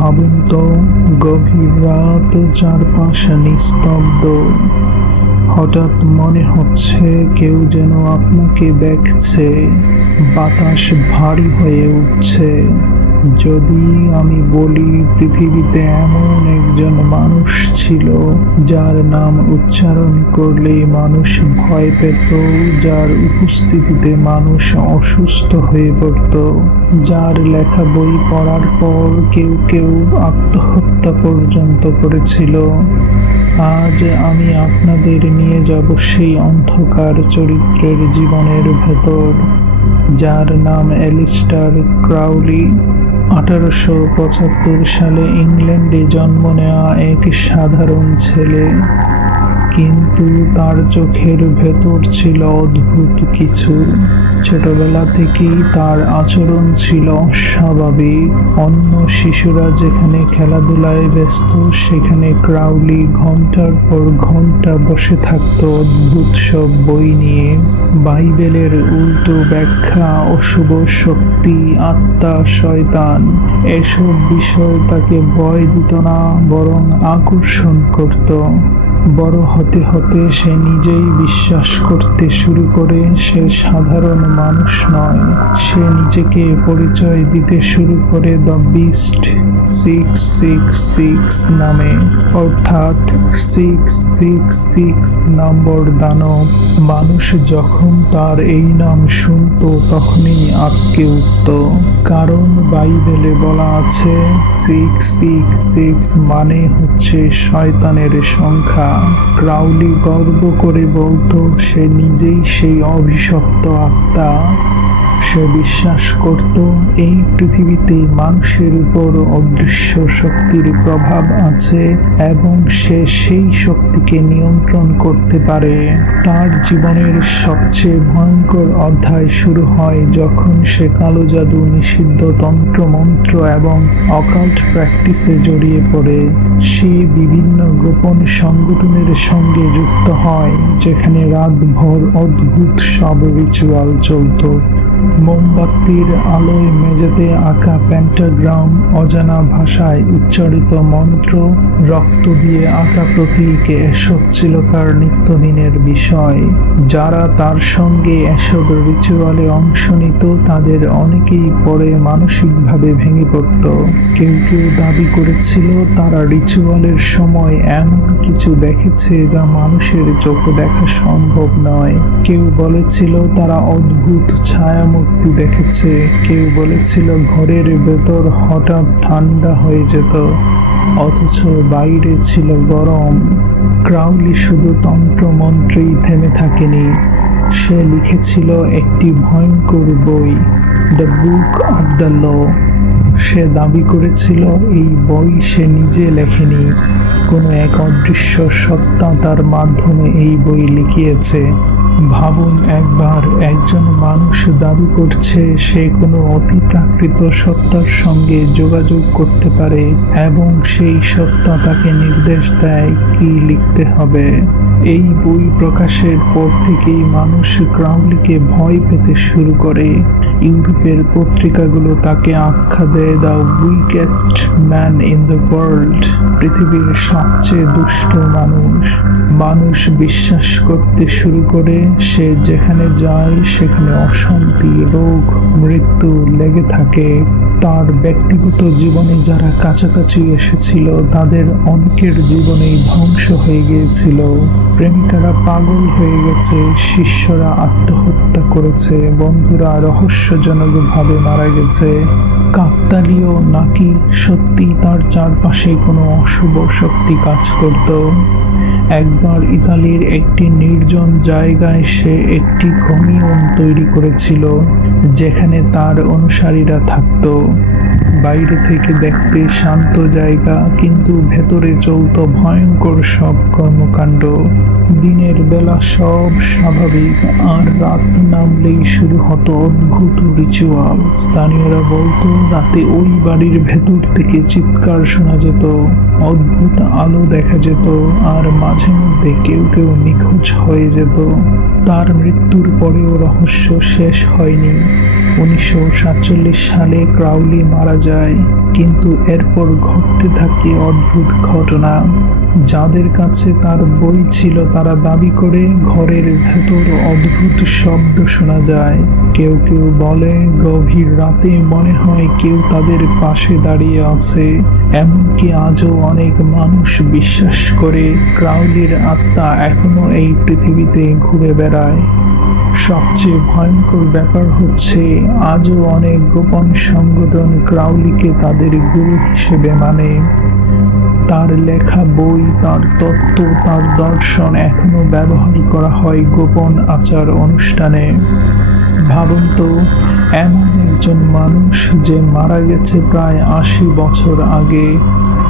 ভাবুন তো, গভীর রাত, চারপাশ নিস্তব্ধ। হঠাৎ মনে হচ্ছে কেউ যেন আপনাকে দেখছে। বাতাস ভারী হয়ে উঠছে। যদি আমি বলি পৃথিবীতে এমন একজন মানুষ ছিল যার নাম উচ্চারণ করলে মানুষ ভয় পেত, যার উপস্থিতিতে মানুষ অসুস্থ হয়ে পড়ত, যার লেখা বই পড়ার পর কেউ কেউ আত্মহত্যা পর্যন্ত করেছিল, আজ আমি আপনাদের নিয়ে যাব সেই অন্ধকার চরিত্রের জীবনের ভেতর, যার নাম অ্যালিস্টার ক্রাউলি। 1875 সালে ইংল্যান্ডে জন্ম নেওয়া এক সাধারণ ছেলে, কিন্তু তার চোখের ভেতর ছিল অদ্ভুত কিছু। ছোটবেলা থেকেই তার আচরণ ছিল অস্বাভাবিক। অন্য শিশুরা যেখানে খেলাধুলায় ব্যস্ত, সেখানে ক্রাউলি ঘন্টার পর ঘন্টা বসে থাকত অদ্ভুত সব বই নিয়ে। বাইবেলের উল্টো ব্যাখ্যা, অশুভ শক্তি, আত্মা, শয়তান, এসব বিষয় তাকে ভয় দিত না, বরং আকর্ষণ করত। বড় হতে হতে সে নিজেই বিশ্বাস করতে শুরু করে সে সাধারণ মানুষ নয়। সে নিজেকে পরিচয় দিতে শুরু করে দ্য বিস্ট 666 নামে, অর্থাৎ 666 নম্বর দানব। মানুষ যখন তার এই নাম শুনত তখনই আঁতকে উঠত, কারণ বাইবেলে বলা আছে 666 মানে হচ্ছে শয়তানের সংখ্যা। ক্রাউলি গর্ব করে বলতো সে নিজেই সেই অভিশপ্ত আত্মা। সে বিশ্বাস করত এই পৃথিবীতে মানুষের উপর অদৃশ্য শক্তির প্রভাব আছে এবং সে সেই শক্তিকে নিয়ন্ত্রণ করতে পারে। তার জীবনের সবচেয়ে ভয়ঙ্কর অধ্যায় শুরু হয় যখন সে কালো জাদু, নিষিদ্ধ তন্ত্রমন্ত্র এবং অকাল্ট প্র্যাকটিসে জড়িয়ে পড়ে। সে বিভিন্ন গোপন সংগঠনের সঙ্গে যুক্ত হয় যেখানে রাতভর অদ্ভুত সব রিচুয়াল চলত। মোমবাতির আলোয় মেঝেতে আঁকা পেন্টাগ্রাম, অজানা ভাষায় উচ্চারিত মন্ত্র, রক্ত দিয়ে আঁকা প্রতীক, এসব ছিল তার নিত্যদিনের বিষয়। যারা তার সঙ্গে এসব রিচুয়ালে অংশ নিত তাদের অনেকেই পরে মানসিকভাবে ভেঙে পড়ত। কেউ কেউ দাবি করেছিল তারা রিচুয়ালের সময় এমন কিছু দেখেছে যা মানুষের চোখে দেখা সম্ভব নয়। কেউ বলেছিল তারা অদ্ভুত ছায়ামূর্তি দেখেছে। কেউ বলেছিল ঘরের ভেতর হঠাৎ ঠান্ডা হয়ে যেত অথচ বাইরে ছিল গরম। ক্রাউলি শুধু তন্ত্রমন্ত্রেই থেমে থাকেনি, সে লিখেছিল একটি ভয়ঙ্কর বই, the book of the law. সে দাবি করেছিল এই বই সে নিজে লেখেনি, কোনো এক অদৃশ্য সত্তা তার মাধ্যমে এই বই লিখিয়েছে। ভাবুন একবার, একজন মানুষ দাবি করছে সে কোনো অতিপ্রাকৃত সত্তার সঙ্গে যোগাযোগ করতে পারে এবং সেই সত্তা তাকে নির্দেশ দেয় কি লিখতে হবে। এই বই প্রকাশের পর থেকেই মানুষ ক্রাউলিকে ভয় পেতে শুরু করে। ইউরোপের পত্রিকাগুলো তাকে আখ্যা দেয় the weakest man in the world, পৃথিবীর সবচেয়ে দুষ্ট মানুষ। মানুষ বিশ্বাস করতে শুরু করে সে যেখানে যায় সেখানে অশান্তি, রোগ, মৃত্যু লেগে থাকে। তার ব্যক্তিগত জীবনে যারা কাছাকাছি এসেছিল তাদের অনেকের জীবনেই ধ্বংস হয়ে গিয়েছিল। প্রেমিকারা পাগল হয়ে গেছে, শিষ্যরা আত্মহত্যা করেছে, বন্ধুরা রহস্যজনকভাবে মারা গেছে। কাকতালীয় নাকি সত্যি তার চারপাশে কোনো অশুভ শক্তি কাজ করত? একবার ইতালির একটি নির্জন জায়গায় সে একটি কমিউন তৈরি করেছিল যেখানে তার অনুসারীরা থাকত। বাইরে থেকে দেখতে শান্ত জায়গা, কিন্তু ভেতরে চলত ভয়ঙ্কর সব কর্মকাণ্ড। দিনের বেলা সব স্বাভাবিক, আর রাত নামলেই শুরু হতো অদ্ভুত রিচুয়াল। স্থানীয়রা বলতো রাতে ওই বাড়ির ভেতর থেকে চিৎকার শোনা যেত, অদ্ভুত আলো দেখা যেত, আর মাঝে মধ্যে কেউ কেউ নিখোঁজ হয়ে যেত। তার মৃত্যুর পরেও রহস্য শেষ হয়নি। 1947 সালে ক্রাউলি মারা যায়, কিন্তু এরপর ঘটতে থাকে অদ্ভুত ঘটনা। যাদের কাছে তার বই ছিল তারা দাবি করে ঘরের ভেতর অদ্ভুত শব্দ শোনা যায়। কেউ কেউ বলে গভীর রাতে মনে হয় কেউ তাদের পাশে দাঁড়িয়ে আছে। এমনকি আজও অনেক মানুষ বিশ্বাস করে ক্রাউলির আত্মা এখনো এই পৃথিবীতে ঘুরে বেড়ায়। সবচেয়ে ভয়ঙ্কর ব্যাপার হচ্ছে আজও অনেক গোপন সংগঠন ক্রাউলিকে তাদের গুরু হিসেবে মানে। তার লেখা বই, তার তত্ত্ব, তার দর্শন এখনো ব্যবহার করা হয় গোপন আচার অনুষ্ঠানে। ভাবুন তো, এমন একজন মানুষ যে মারা গেছে প্রায় ৮০ বছর আগে,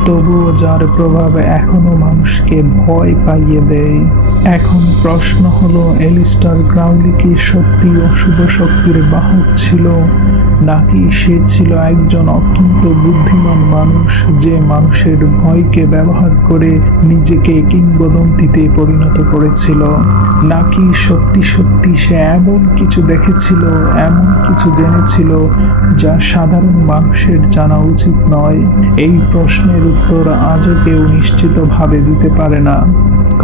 তবুও যার প্রভাব এখনো মানুষকে ভয় পাইয়ে দেয়। এখন প্রশ্ন হলো, অ্যালিস্টার ক্রাউলি কি সত্যি অশুভ শক্তির বাহক ছিল, নাকি সে ছিল একজন অত্যন্ত বুদ্ধিমান মানুষ যে মানুষের ভয়কে ব্যবহার করে নিজেকে কিংবদন্তিতে পরিণত করেছিল? নাকি সত্যি সত্যি সে এমন কিছু দেখেছিল, এমন কিছু জেনেছিল যা সাধারণ মানুষের জানা উচিত নয়? এই প্রশ্নের উত্তর আজও কেউ নিশ্চিতভাবে দিতে পারে না,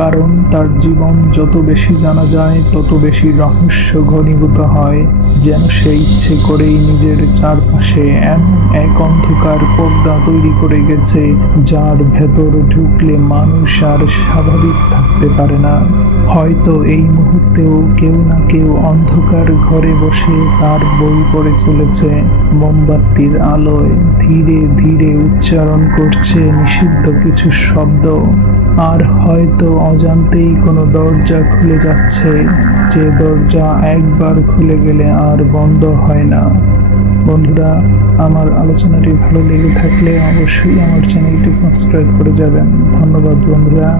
কারণ তার জীবন যত বেশি জানা যায় তত বেশি রহস্য ঘনীভূত হয়, যেন সে ইচ্ছে করেই নিজের চারপাশে এমন এক অন্ধকার পর্দা তৈরি করে গেছে যার ভেতর ঢুকলে মানুষ আর স্বাভাবিক থাকতে পারে না। হয়তো এই মুহূর্তেও কেউ না কেউ অন্ধকার ঘরে বসে তার বই পড়ে চলেছে, মোমবাতির আলোয় ধীরে ধীরে উচ্চারণ করছে নিষিদ্ধ কিছু শব্দ। আর হয়তো অজান্তেই কোনো দরজা খুলে যাচ্ছে, যে দরজা একবার খুলে গেলে আর বন্ধ হয় না। বন্ধুরা, আমার আলোচনাটি ভালো লেগে থাকলে অবশ্যই আমার চ্যানেলটি সাবস্ক্রাইব করে যাবেন। ধন্যবাদ বন্ধুরা।